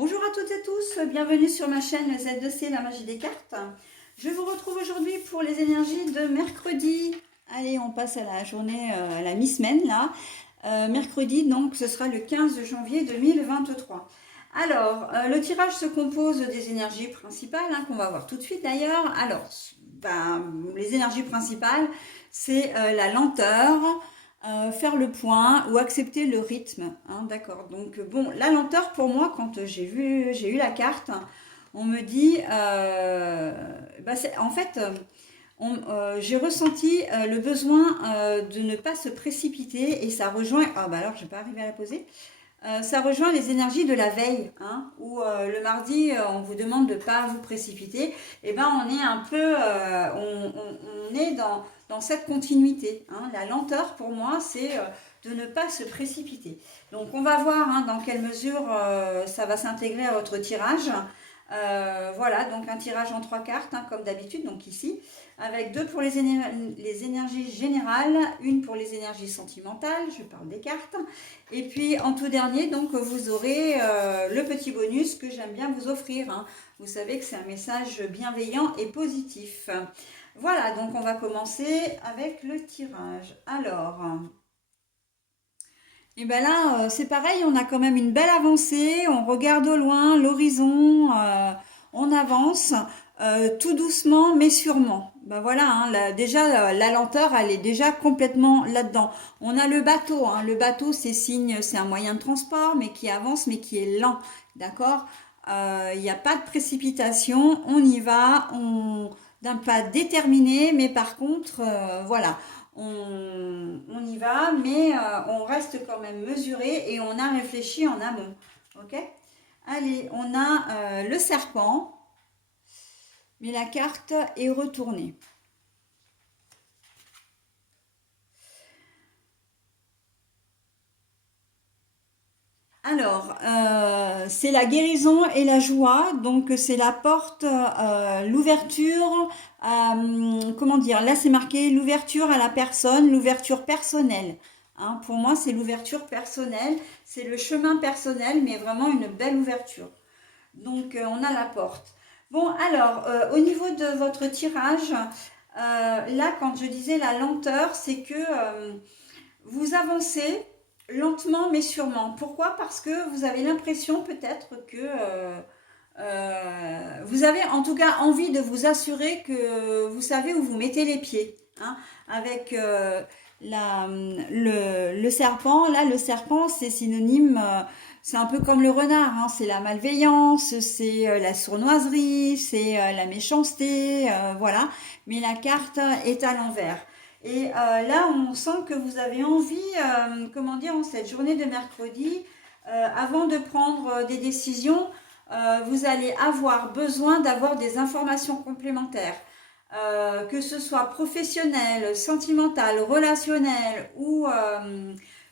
Bonjour à toutes et tous, bienvenue sur ma chaîne Z2C, la magie des cartes. Je vous retrouve aujourd'hui pour les énergies de mercredi. Allez, on passe à la journée, à la mi-semaine là. Mercredi, donc ce sera le 15 janvier 2023. Alors, le tirage se compose des énergies principales, qu'on va voir tout de suite d'ailleurs. Alors, les énergies principales, c'est la lenteur, faire le point ou accepter le rythme, d'accord. Donc bon, la lenteur pour moi, quand j'ai eu la carte, on me dit, en fait, j'ai ressenti le besoin de ne pas se précipiter et ça rejoint, alors je vais pas arriver à la poser. Ça rejoint les énergies de la veille, où le mardi, on vous demande de ne pas vous précipiter. Et ben, on est un peu, on est dans cette continuité. La lenteur, pour moi, c'est de ne pas se précipiter. Donc, on va voir dans quelle mesure ça va s'intégrer à votre tirage. Voilà, donc un tirage en 3 cartes, comme d'habitude, donc ici, avec 2 pour les énergies générales, une pour les énergies sentimentales, je parle des cartes, et puis en tout dernier, donc vous aurez le petit bonus que j'aime bien vous offrir. Vous savez que c'est un message bienveillant et positif. Voilà, donc on va commencer avec le tirage. Alors, et bien là, c'est pareil, on a quand même une belle avancée, on regarde au loin l'horizon, on avance tout doucement mais sûrement. Ben voilà, déjà la lenteur, elle est déjà complètement là-dedans. On a le bateau c'est signe, c'est un moyen de transport mais qui avance mais qui est lent, d'accord. Il n'y a pas de précipitation, on y va, d'un pas déterminé, mais par contre, voilà on y va, mais on reste quand même mesuré et on a réfléchi en amont. Ok. Allez, on a le serpent, mais la carte est retournée. Alors, c'est la guérison et la joie, donc c'est la porte, l'ouverture, comment dire, là c'est marqué l'ouverture à la personne, l'ouverture personnelle. Pour moi, c'est l'ouverture personnelle, c'est le chemin personnel, mais vraiment une belle ouverture. Donc, on a la porte. Bon, alors, au niveau de votre tirage, là, quand je disais la lenteur, c'est que vous avancez lentement mais sûrement. Pourquoi? Parce que vous avez l'impression peut-être que vous avez en tout cas envie de vous assurer que vous savez où vous mettez les pieds. Avec le serpent, là le serpent c'est synonyme, c'est un peu comme le renard, c'est la malveillance, c'est la sournoiserie, c'est la méchanceté, voilà. Mais la carte est à l'envers. Et là, on sent que vous avez envie, comment dire, en cette journée de mercredi, avant de prendre des décisions, vous allez avoir besoin d'avoir des informations complémentaires. Que ce soit professionnel, sentimental, relationnel ou,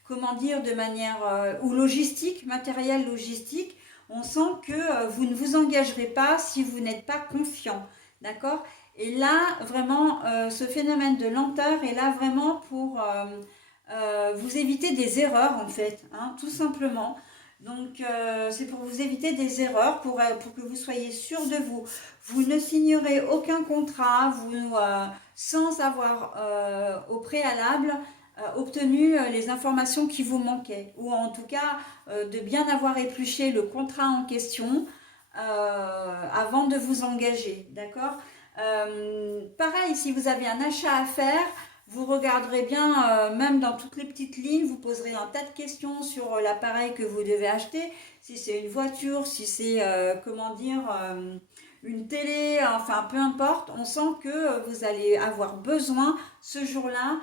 comment dire, de manière, ou logistique, matériel logistique, on sent que vous ne vous engagerez pas si vous n'êtes pas confiant. D'accord? Et là, vraiment, ce phénomène de lenteur est là vraiment pour vous éviter des erreurs, en fait, tout simplement. Donc, c'est pour vous éviter des erreurs, pour que vous soyez sûr de vous. Vous ne signerez aucun contrat, sans avoir au préalable obtenu les informations qui vous manquaient, ou en tout cas de bien avoir épluché le contrat en question avant de vous engager, d'accord. Pareil, si vous avez un achat à faire, vous regarderez bien, même dans toutes les petites lignes, vous poserez un tas de questions sur l'appareil que vous devez acheter, si c'est une voiture, si c'est, comment dire, une télé, enfin peu importe, on sent que vous allez avoir besoin ce jour-là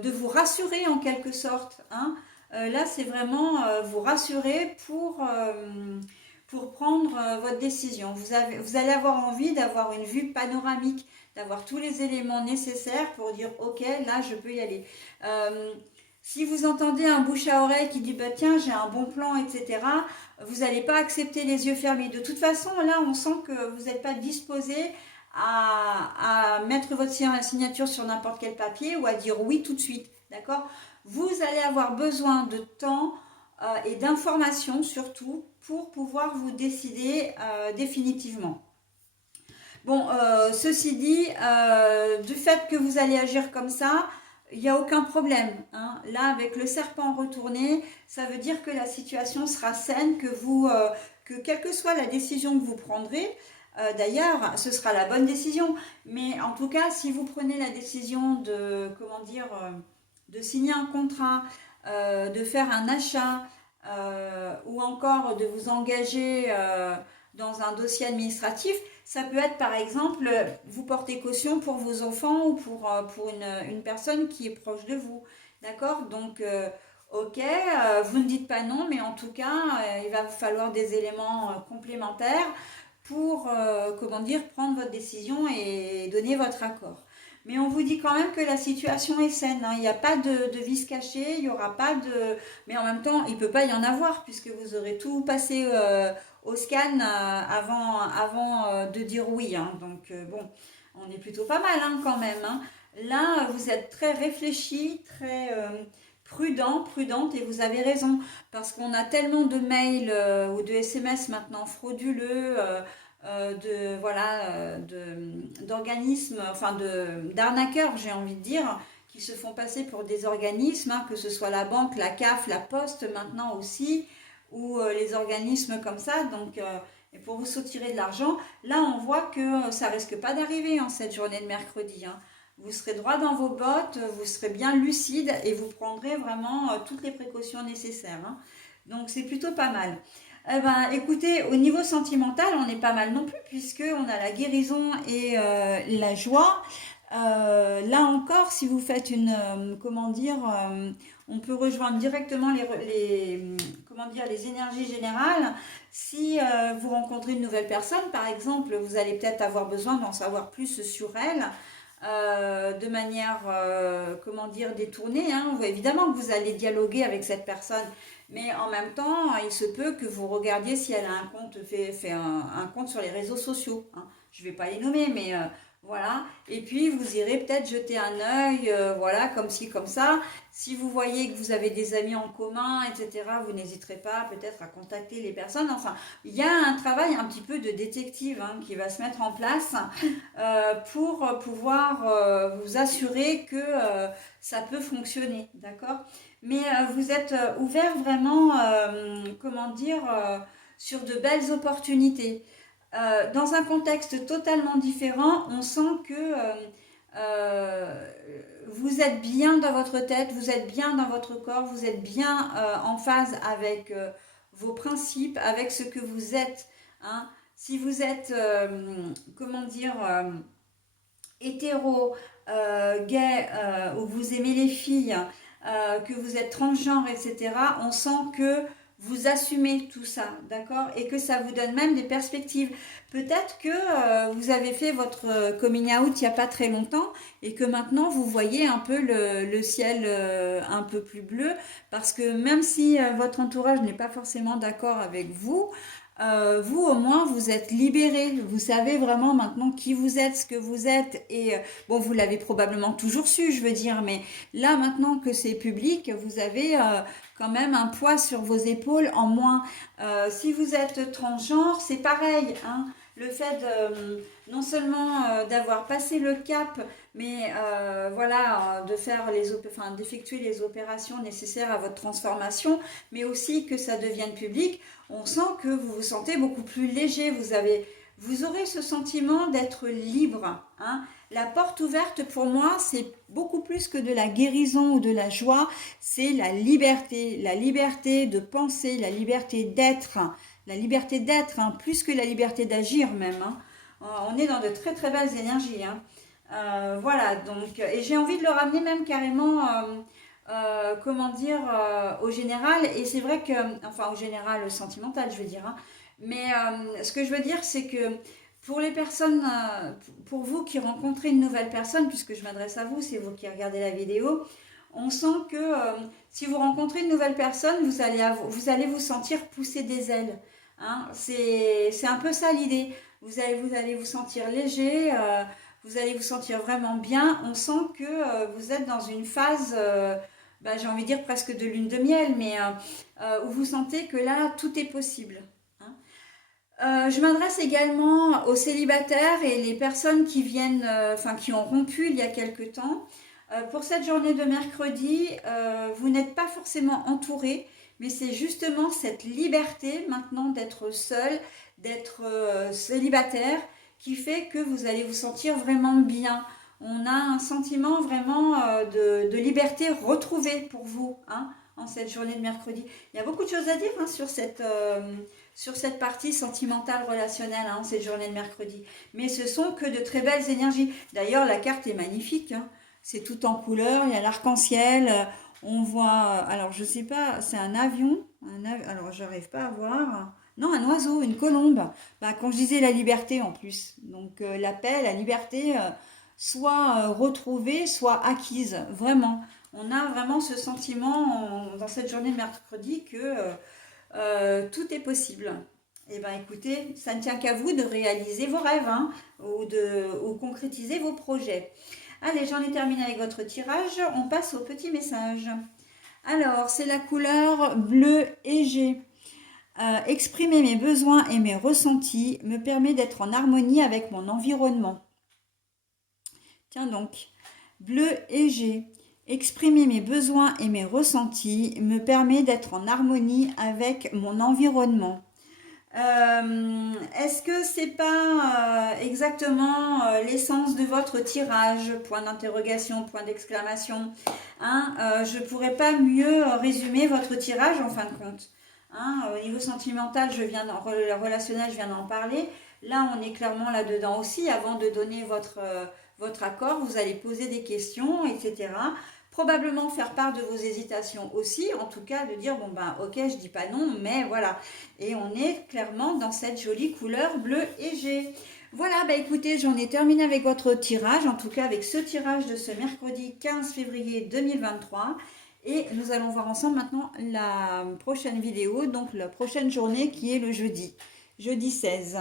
de vous rassurer en quelque sorte. Là, c'est vraiment vous rassurer pour prendre votre décision. Vous allez avoir envie d'avoir une vue panoramique, d'avoir tous les éléments nécessaires pour dire ok, là je peux y aller. Si vous entendez un bouche à oreille qui dit bah tiens j'ai un bon plan, etc., vous n'allez pas accepter les yeux fermés. De toute façon, là on sent que vous n'êtes pas disposé à mettre votre signature sur n'importe quel papier ou à dire oui tout de suite. D'accord? Vous allez avoir besoin de temps et d'informations surtout pour pouvoir vous décider définitivement. Bon, ceci dit, du fait que vous allez agir comme ça, il n'y a aucun problème, hein. Là, avec le serpent retourné, ça veut dire que la situation sera saine, que quelle que soit la décision que vous prendrez, d'ailleurs, ce sera la bonne décision. Mais en tout cas, si vous prenez la décision de, comment dire, de signer un contrat, de faire un achat, ou encore de vous engager dans un dossier administratif, ça peut être par exemple, vous portez caution pour vos enfants ou pour une personne qui est proche de vous. D'accord? Donc, ok, vous ne dites pas non, mais en tout cas, il va vous falloir des éléments complémentaires pour, comment dire, prendre votre décision et donner votre accord. Mais on vous dit quand même que la situation est saine, hein. Il n'y a pas de vice caché, il n'y aura pas de... Mais en même temps, il ne peut pas y en avoir puisque vous aurez tout passé au scan avant de dire oui, hein. Donc bon, on est plutôt pas mal, hein, quand même, hein. Là, vous êtes très réfléchi, très prudente et vous avez raison parce qu'on a tellement de mails ou de SMS maintenant frauduleux. De voilà d'organismes, enfin de d'arnaqueurs, j'ai envie de dire, qui se font passer pour des organismes, hein, que ce soit la banque, la CAF, la Poste maintenant aussi, ou les organismes comme ça. Donc et pour vous soutirer de l'argent, là on voit que ça risque pas d'arriver en cette journée de mercredi, hein. Vous serez droit dans vos bottes, vous serez bien lucide et vous prendrez vraiment toutes les précautions nécessaires, hein. Donc c'est plutôt pas mal. Eh ben, écoutez, au niveau sentimental, on est pas mal non plus, puisque on a la guérison et la joie. Là encore, si vous faites comment dire, on peut rejoindre directement comment dire, les énergies générales. Si vous rencontrez une nouvelle personne, par exemple, vous allez peut-être avoir besoin d'en savoir plus sur elle. De manière, comment dire, détournée, hein. Évidemment que vous allez dialoguer avec cette personne, mais en même temps, il se peut que vous regardiez si elle a un compte, fait un compte sur les réseaux sociaux, hein. Je ne vais pas les nommer, mais voilà. Et puis, vous irez peut-être jeter un œil, voilà, comme ci, comme ça. Si vous voyez que vous avez des amis en commun, etc., vous n'hésiterez pas peut-être à contacter les personnes. Enfin, il y a un travail un petit peu de détective, hein, qui va se mettre en place pour pouvoir vous assurer que ça peut fonctionner, d'accord? Mais vous êtes ouvert vraiment, comment dire, sur de belles opportunités. Dans un contexte totalement différent, on sent que euh, vous êtes bien dans votre tête, vous êtes bien dans votre corps, vous êtes bien en phase avec vos principes, avec ce que vous êtes, hein. Si vous êtes, comment dire, hétéro, gay, ou vous aimez les filles, que vous êtes transgenre, etc., on sent que vous assumez tout ça, d'accord? Et que ça vous donne même des perspectives. Peut-être que vous avez fait votre coming out il n'y a pas très longtemps et que maintenant vous voyez un peu le ciel un peu plus bleu parce que même si votre entourage n'est pas forcément d'accord avec vous, vous au moins vous êtes libéré, vous savez vraiment maintenant qui vous êtes, ce que vous êtes et bon vous l'avez probablement toujours su je veux dire mais là maintenant que c'est public vous avez quand même un poids sur vos épaules en moins. Si vous êtes transgenre c'est pareil, hein. Le fait non seulement d'avoir passé le cap mais voilà de faire enfin, d'effectuer les opérations nécessaires à votre transformation mais aussi que ça devienne public, on sent que vous vous sentez beaucoup plus léger, vous aurez ce sentiment d'être libre, hein. La porte ouverte pour moi, c'est beaucoup plus que de la guérison ou de la joie, c'est la liberté de penser, la liberté d'être, hein, plus que la liberté d'agir même, hein. On est dans de très très belles énergies, hein. Voilà, donc, et j'ai envie de le ramener même carrément comment dire, au général, et c'est vrai que, enfin au général sentimental je veux dire, hein, mais ce que je veux dire c'est que pour les personnes, pour vous qui rencontrez une nouvelle personne, puisque je m'adresse à vous, c'est vous qui regardez la vidéo, on sent que si vous rencontrez une nouvelle personne, vous allez vous sentir pousser des ailes, hein, c'est un peu ça l'idée, vous allez vous sentir léger, vous allez vous sentir vraiment bien, on sent que vous êtes dans une phase bah, j'ai envie de dire presque de lune de miel, mais où vous sentez que là, tout est possible. Hein. Je m'adresse également aux célibataires et les personnes qui viennent, enfin qui ont rompu il y a quelque temps. Pour cette journée de mercredi, vous n'êtes pas forcément entouré, mais c'est justement cette liberté maintenant d'être seul, d'être célibataire, qui fait que vous allez vous sentir vraiment bien. On a un sentiment vraiment de liberté retrouvée pour vous, hein, en cette journée de mercredi. Il y a beaucoup de choses à dire hein, sur cette partie sentimentale relationnelle, hein, cette journée de mercredi. Mais ce sont que de très belles énergies. D'ailleurs, la carte est magnifique. Hein. C'est tout en couleur, il y a l'arc-en-ciel. On voit, alors je sais pas, c'est un avion. Alors j'arrive pas à voir. Non, un oiseau, une colombe. Bah, quand je disais la liberté en plus. Donc la paix, la liberté, soit retrouvée, soit acquise. Vraiment. On a vraiment ce sentiment dans cette journée de mercredi que tout est possible. Eh bien écoutez, ça ne tient qu'à vous de réaliser vos rêves hein, ou concrétiser vos projets. Allez, j'en ai terminé avec votre tirage. On passe au petit message. Alors, c'est la couleur bleu égée. Exprimer mes besoins et mes ressentis me permet d'être en harmonie avec mon environnement. Tiens donc, bleu égée. Exprimer mes besoins et mes ressentis me permet d'être en harmonie avec mon environnement. Est-ce que c'est pas exactement l'essence de votre tirage? Point d'interrogation, point d'exclamation. Hein, je pourrais pas mieux résumer votre tirage en fin de compte. Hein, au niveau sentimental, relationnel, je viens d'en parler. Là, on est clairement là-dedans aussi. Avant de donner votre accord, vous allez poser des questions, etc. Probablement faire part de vos hésitations aussi, en tout cas de dire bon ben ok je dis pas non mais voilà et on est clairement dans cette jolie couleur bleu égée. Voilà bah écoutez j'en ai terminé avec votre tirage, en tout cas avec ce tirage de ce mercredi 15 février 2023 et nous allons voir ensemble maintenant la prochaine vidéo, donc la prochaine journée qui est le jeudi 16.